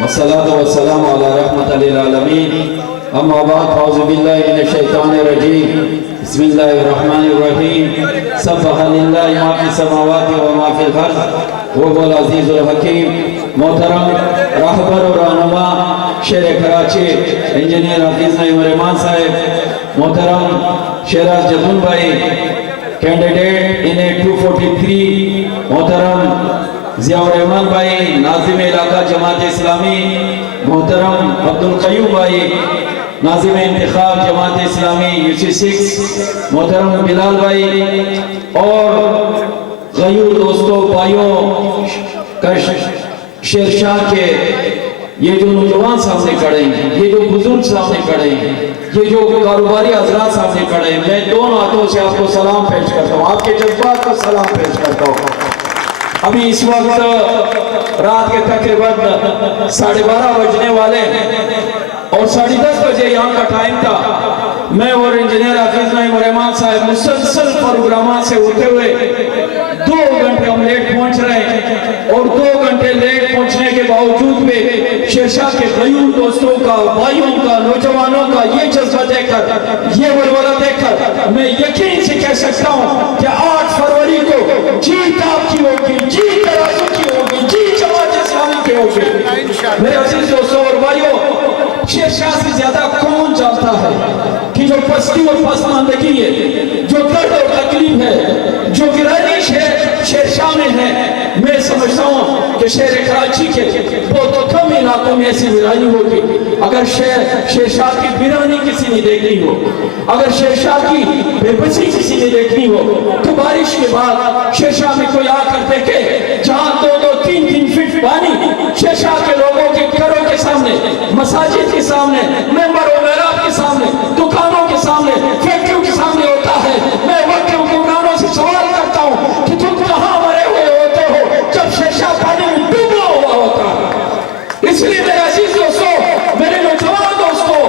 والصلاة والسلام على رحمة للعالمين أما بعد فأعوذ بالله من الشيطان الرجيم بسم الله الرحمن الرحيم سبح لله ما في السماوات وما في الأرض وهو العزيز الحكيم محترم راہبر و رہنما شہر کراچی انجینئر حفیظ نعیم الرحمان صاحب، محترم شیراز جدون بھائی کینڈیڈیٹ ان 243، محترم ضیاء الرحمان بھائی ناظم علاقہ جماعت اسلامی، محترم عبدالقیوم بھائی ناظم انتخاب جماعت اسلامی UC6، محترم بلال بھائی اور غیور دوستوں بھائیوں شیرشاہ کے یہ جو نوجوان سامنے کھڑے ہیں، یہ جو بزرگ سامنے کھڑے ہیں، یہ جو کاروباری حضرات سامنے کھڑے ہیں، میں دونوں ہاتھوں سے آپ کو سلام پیش کرتا ہوں، آپ کے جذبات کو سلام پیش کرتا ہوں۔ ابھی اس وقت رات کے تقریباً 12:30 بجنے والے اور 10:30 بجے یہاں کا ٹائم تھا۔ میں اور انجینئر حفیظ نعیم الرحمان صاحب مسلسل پروگرامات سے ہوتے ہوئے 2 گھنٹے ہم لیٹ پہنچ رہے ہیں، اور 2 گھنٹے لیٹ پہنچنے کے باوجود بھی شیرشاہ کے غیور دوستوں کا، بھائیوں کا، نوجوانوں کا یہ جذبہ دیکھ کر، یہ ولولہ دیکھ کر میں یقین سے کہہ سکتا ہوں کہ 8 فروری کو جیت آپ کی ہوگی، جیت ترازو کی ہوگی، جیت جماعت اسلامی کی ہوگی۔ میرے عزیز دوستوں اور بھائیوں، شیرشاہ سے زیادہ کون جانتا ہے کہ جو پستی اور پسماندگی ہے، جو درد اور تکلیف ہے، جو گرانی شیرشاہ میں ہے، میں سمجھتا ہوں کہ شہر کراچی کے بہت کم علاقوں میں ایسی ویرانی ہوگی۔ اگر شیرشاہ کی ویرانی کسی نے دیکھنی ہو، اگر شیرشاہ کی بے بسی کسی نے دیکھنی ہو، تو بارش کے بعد شیرشاہ میں کوئی آ کر دیکھے جہاں 2-2, 3-3 فٹ پانی شیرشاہ کے لوگوں کے گھروں کے سامنے، مساجد کے سامنے، ممبر و محراب کے سامنے، دکانوں کے سامنے، فیکٹریوں کے سامنے ہوتا ہے۔ میں وقت کے حکمرانوں سے سوال کرتا ہوں کہ تم کہاں مرے ہوئے ہوتے ہو جب شیرشاہ پانی میں ڈوبا ہوا ہوتا ہے؟ اس لیے میرے عزیز دوستوں، میرے نوجوان دوستوں،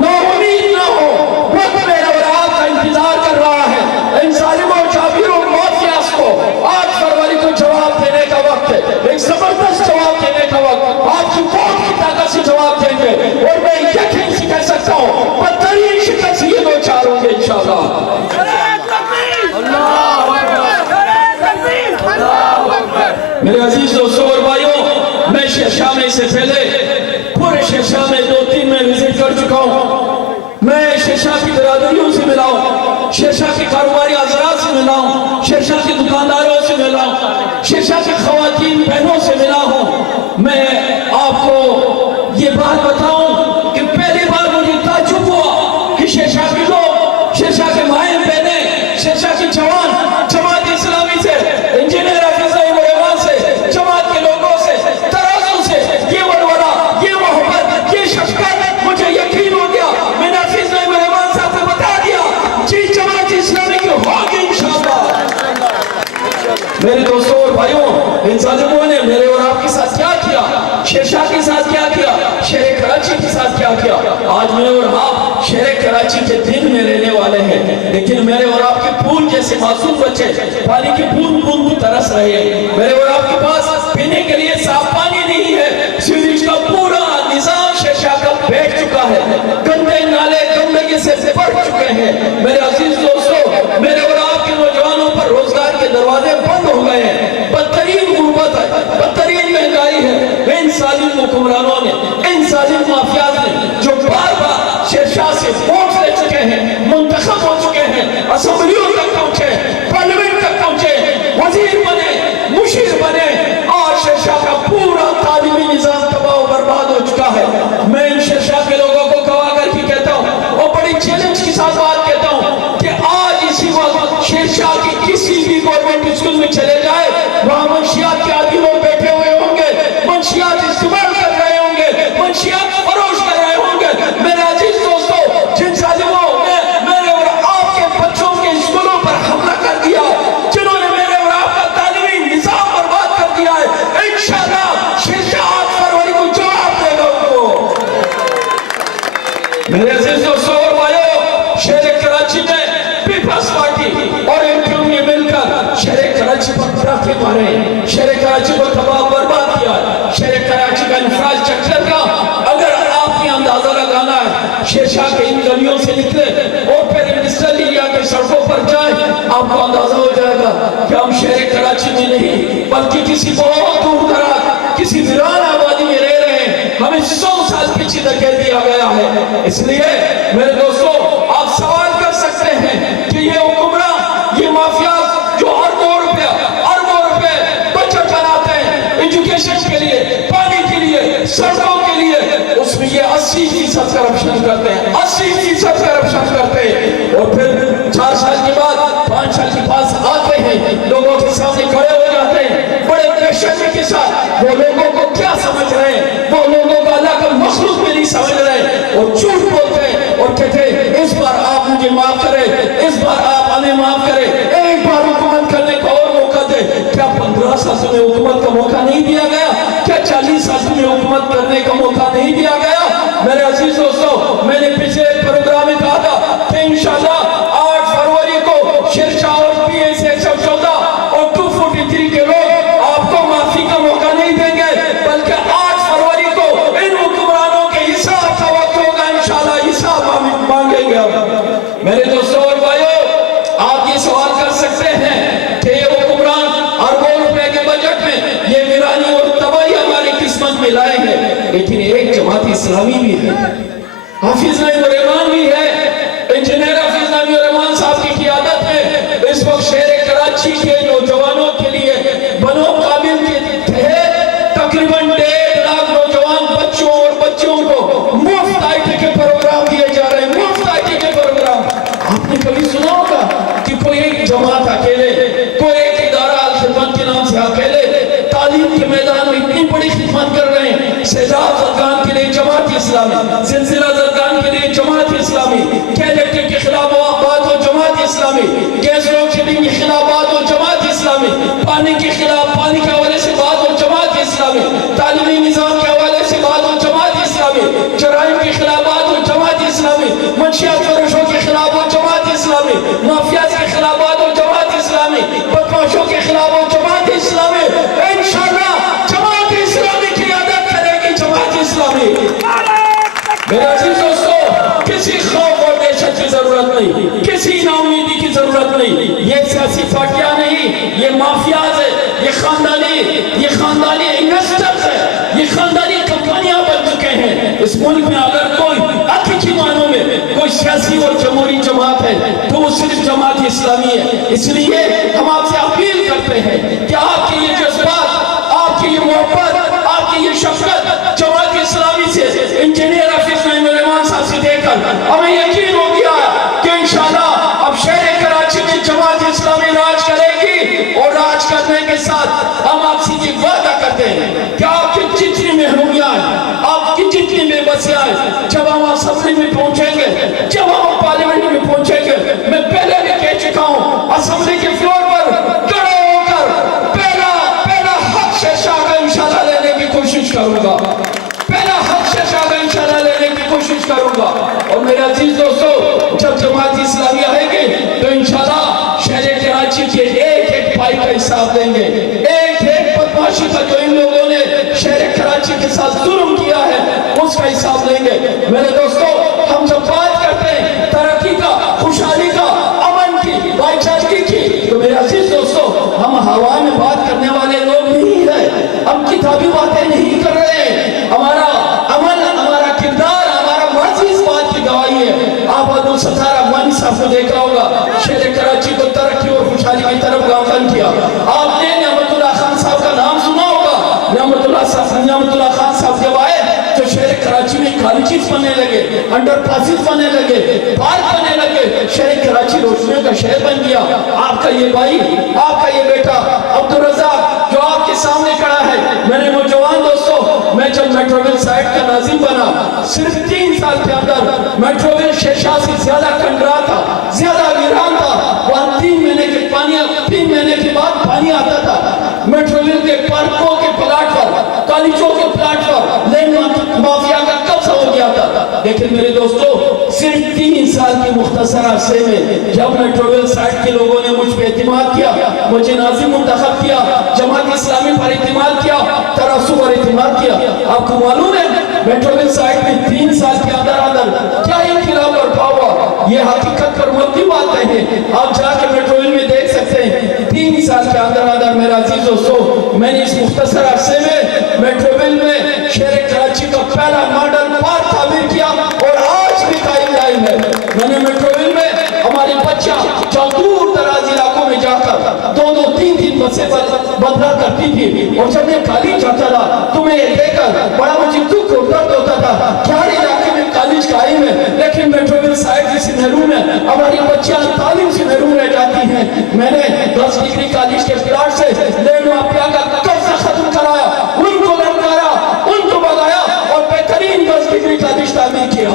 نا امید نہ ہو، وقت میرا اور آپ کا انتظار کر رہا ہے۔ ان ظالموں، جابروں، مافیاز کو 8 فروری کو جواب دینے کا وقت ہے، ایک زبردست جواب دینے کا وقت۔ آپ کی ووٹ کی طاقت سے جواب دیں گے، اور میں یقین سے کہہ سکتا ہوں بدترین شکل سے یہ 2-4 ہوں گے انشاءاللہ۔ میرے عزیز دوستوں اور بھائیوں، میں شیرشاہ میں سے پہلے پورے شیرشاہ میں 2-3 میں وزٹ کر چکا ہوں۔ میں شیرشاہ کی برادریوں سے ملا ہوں، شیرشاہ کے کاروباری حضرات سے ملا ہوں، شیرشاہ کے دکانداروں سے ملا ہوں، شیرشاہ کے خواتین بہنوں سے ملا ہوں۔ میں آپ کو یہ بات بتاؤں کہ پہلی بار مجھے تعجب ہوا کہ شیرشاہ کے لوگ، شیرشاہ کے مائیں بہنیں، شیرشاہ کے جوان جماعت اسلامی سے، انجینئر حفیظ نعیم الرحمان سے، جماعت کے لوگوں سے، ترازو سے، یہ ولولہ، یہ محبت، یہ شفقت، مجھے یقین ہو گیا۔ میں نے حفیظ نعیم الرحمان صاحب کو بتا دیا جی جماعت اسلامی کی ہوگی انشاءاللہ۔ میرے دوستوں اور بھائیوں، ان ظالموں نے میرے اور آپ کے ساتھ کیا کیا، شیرشاہ کے ساتھ کیا کیا، شہر کراچی کے ساتھ کیا کیا۔ آج میں اور آپ شہر کراچی کے دل میں رہنے والے ہیں، لیکن میرے اور آپ کے پھول جیسے معصوم بچے پانی کی بوند بوند کو ترس رہے ہیں۔ میرے اور آپ کے پاس پینے کے لیے صاف پانی نہیں ہے، سیوریج کا پورا نظام شیرشاہ کا بیٹھ چکا ہے، گندے نالے گندگی سے بھر چکے ہیں۔ میرے عزیز دوستوں، میرے اور آپ کے نوجوانوں پر روزگار کے دروازے بند ہو گئے ہیں، بدترین غربت ہے، بدترین مہنگائی ہے۔ ان ظالم حکمرانوں نے، ان ظالم مافیاز نے جو بار بار شیرشاہ سے ووٹ لے چکے ہیں، منتخب ہو چکے ہیں، اسمبلیوں تک پہنچے، پارلیمنٹ تک پہنچے، وزیر بنے، مشیر بنے، اور شیرشاہ کا پورا تعلیمی نظام تباہ و برباد ہو چکا ہے۔ میں ان شیرشاہ کے لوگوں کو گواہ کر کے کہتا ہوں اور بڑی چیلنج کے ساتھ بات کہتا ہوں کہ آج اسی وقت شیرشاہ کی کسی بھی گورنمنٹ اسکول میں چلے جائے، وہاں منشیات کے عادی لوگ بیٹھے ہوئے ہوں گے، منشیات استعمال کر رہے ہوں گے، منشیات فروش کر رہے ہوں گے۔ میرے عزیز دوستوں، جن ظالموں نے میرے اور آپ کے بچوں کے اسکولوں पीछे धकेल दिया गया है। इसलिए मेरे दोस्तों, आप सवाल कर सकते हैं कि ये हुक्मरान, ये माफिया जो अरबों रुपए बजट बनाते हैं एजुकेशन के लिए, पानी के लिए, सड़कों के लिए, उसमें ये 80% करप्शन करते हैं, 80% करप्शन करते हैं। और फिर 4 साल के बाद 5 साल के पास आते हैं, लोगों के सामने खड़े हो जाते हैं बड़े बेशर्मी के साथ। वो लोगों को क्या समझ रहे हैं? वो लोगों को अल्लाह का मखलूक भी नहीं समझ रहे और झूठ बोलते हैं और कहते हैं इस बार आप मुझे माफ करें, इस बार आप हमें माफ करें, एक बार हुकूमत करने का और मौका दे। क्या 15 साल में हुकूमत का मौका नहीं दिया गया? क्या 40 साल में हुकूमत करने का मौका नहीं दिया गया? मेरे अजीज दोस्तों, मैंने पिछले प्रोग्राम में कहा था कि इंशाल्लाह 8 फरवरी को शेरशाह और PS 114 और 243 के लोग आपको माफी का मौका नहीं देंगे, बल्कि 8 फरवरी को इन हुक्मरानों के हिसाब का वक्त होगा। इंशाल्लाह हिसाब मांगेंगे हम। मेरे दोस्तों और भाइयों, आप ये सवाल कर सकते हैं कि ये हुक्मरान अरबों रुपए के बजट में ये वीरानी और तबाही हमारी किस्मत में लाए हैं, लेकिन एक जमात इस्लामी भी है, हाफिज नईम रहमान भी है। इंजीनियर हाफिज नईम रहमान साहब की क़ियादत में इस वक्त शहर कराची के नौजवानों के लिए बनो काबिल के तहत तकरीबन 1.5 लाख नौजवान बच्चों और बच्चियों को मुफ्त IT के प्रोग्राम दिए जा रहे हैं, मुफ्त IT के प्रोग्राम। आपने कभी सुना होगा कि कोई एक जमात अकेले, कोई एक इदारा अल खिदमत के नाम से अकेले तालीम के मैदान में इतनी बड़ी खिदमत कर रहे हैं? सैलाब ज़रगान के लिए जमात इस्लामी, ज़िलज़िला ज़रगान के लिए जमात इस्लामी, कैलेक्टर के खिलाफ बात हो Jamaat Islami, gas load shedding के खिलाफ बात हो जमात इस्लामी, पानी के खिलाफ पानी के हवाले से बात हो जमात इस्लामी, तालीमी निज़ाम के हवाले से बात हो जमात इस्लामी, जराइम के खिलाफ बात हो जमात इस्लामी, मंशियात फरोशों के खिलाफ हो जमात इस्लामी, माफियाज के खिलाफ बात हो जमात इस्लामी, बदमाशों के खिलाफ हो जमात इस्लामी। इंशाअल्लाह जमात इस्लामी की आदत करेगी जमात इस्लामी। मेरे अजीज दोस्तों, किसी खौफ और दहशत की जरूरत नहीं, किसी नाउमीदी की जरूरत नहीं। ये सियासी पार्टियां नहीं, ये माफियाज है, ये खानदानी इन्वेस्टर्स है, ये खानदानी कंपनियां बन चुके हैं। इस मुल्क में अगर कोई हकीकी मानों में कोई सियासी और जमहूरी जमात है तो वो सिर्फ जमात इस्लामी है। इसलिए हम आपसे अपील करते हैं कि आपके ये जज्बात, आपकी ये मोहब्बत, आपकी ये शफकत जमात इस्लामी से, इंजीनियर हाफिज नईम रहमान साहब से देखकर हमें यकीन हो गया कि इंशाल्लाह अब शहर कराची में जमात इस्लामी राज करेगी। और राज करने के साथ हम आपसे ये वादा करते हैं कि आपकी जितनी महरूमियां हैं, आपकी जितनी बेबसियां हैं, जब हम असेंबली में पहुंचेंगे, जब हम पार्लियामेंट में पहुंचेंगे, मैं पहले भी कह चुका हूं, असेंबली के फ्लोर पर खड़े होकर पहला हक शेरशाह का इंशाल्लाह लेने की कोशिश करूंगा, पहला हक शेरशाह का इंशाल्लाह लेने की कोशिश करूंगा। और मेरे अजीज दोस्तों, जब जमात इस्लामी आएगी तो इंशाल्लाह शहर कराची के एक भाई का हिसाब देंगे, एक बदमाशी का जो इन लोगों ने शहर कराची के साथ जुल्म किया है उसका हिसाब लेंगे। मेरे दोस्तों, हम जब बात करते हैं तरक्की का, खुशहाली का, अमन की, भाईचारगी की, तो मेरे अजीज दोस्तों, हम हवा में बात करने वाले लोग नहीं है, हम किताबी बातें नहीं कर रहे हैं। हमारा अमल, हमारा किरदार, हमारा माजी इस बात की गवाही है। आप अब्दुल सत्तार अफगानी साहब को देखा होगा, शहर कराची को तरक्की और खुशहाली की तरफ गामजन किया। आपने नेमतुल्लाह खान साहब का नाम सुना होगा। नेमतुल्लाह खान साहब जब आए तो शहर कराची में कॉलेजेस बनने लगे, अंडरपासेस बनने लगे, पार्क बनने लगे, शहर कराची रोशनियों का शहर बन गया। आपका ये भाई, आपका ये बेटा अब्दुल रज़ाक जो आपके सामने खड़ा है, मेरे नौजवान दोस्तों, मैं जब मेट्रोवेल साइट का नाज़िम बना, सिर्फ 3 साल के अंदर मेट्रोवेल शेरशाह से ज्यादा कंडरा था, ज्यादा वीरान था। वहाँ 3 महीने के बाद पानी आता था। मेट्रोवेल के पार्कों के प्लाट पर, कॉलेजों के प्लाट पर लैंड माफिया का कब्जा हो गया था। लेकिन मेरे दोस्तों, सिर्फ 3 साल के मुख्तसर अरसे में जब मेट्रोवेल साइट के लोगों ने मुझ पर एतमाद किया, मुझे नाज़िम मुंतखब किया, जमात इस्लामी पर एतमाद किया, तरासू पर एतमाद किया। आपको मालूम है मेट्रोवेल साइट में 3 साल के अंदर क्या इंकलाब बर्पा हुआ? ये हकीकत पर मबनी बातें हैं, आप जाके मेट्रोवेल में देख सकते हैं। 3 साल के अंदर मेरा अजीज दोस्तों, मैंने इस मुख्तसर अरसे में मेट्रोवेल में शहर कराची का पहला मॉडल पार्क से बदला करती थी। और जब मैं कॉलेज जाता था तो मैं ये देखकर बड़ा मुझे दुख और दर्द होता था, क्या इलाके में कॉलेज कायम है लेकिन मेट्रोविल साइड से महरूम है, हमारी बच्चियां तालीम से महरूम रह जाती हैं। मैंने 10 डिग्री कॉलेज के प्लाट से लैंड माफिया का कब्जा खत्म कराया, उनको लड़काया, उनको भगाया और बेहतरीन 10 डिग्री कॉलेज तामीर किया।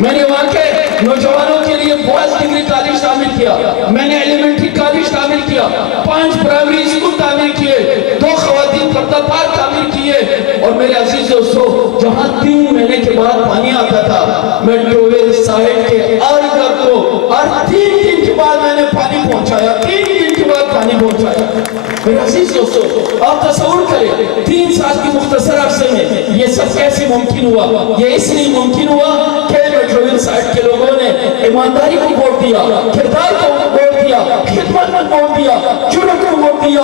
मैंने वहाँ के नौजवानों के लिए बॉयज डिग्री कॉलेज तामीर किया, मैंने एलिमेंट्री कॉलेज तामीर किया, 5 प्राइमरी स्कूल तामीर किए, 2 खवातीन पर्दा पार्क तामीर किए। और मेरे अजीज दोस्तों, जहाँ 3 महीने के बाद पानी आता था, मैं ट्यूबवेल साहिब के हर घर को हर 3 दिन के बाद मैंने पानी पहुँचाया, 3 दिन के बाद पानी पहुँचाया। मेरे अजीज दोस्तों, आप तस्वीर करें 3 साल की मुख्तसर अरसे में ये सब कैसे मुमकिन हुआ? ये इसलिए मुमकिन हुआ कि मेट्रोविल साइड के लोगों ने ईमानदारी को वोट दिया, किरदार को वोट दिया, खिदमत को वोट दिया, जुर्म को वोट दिया,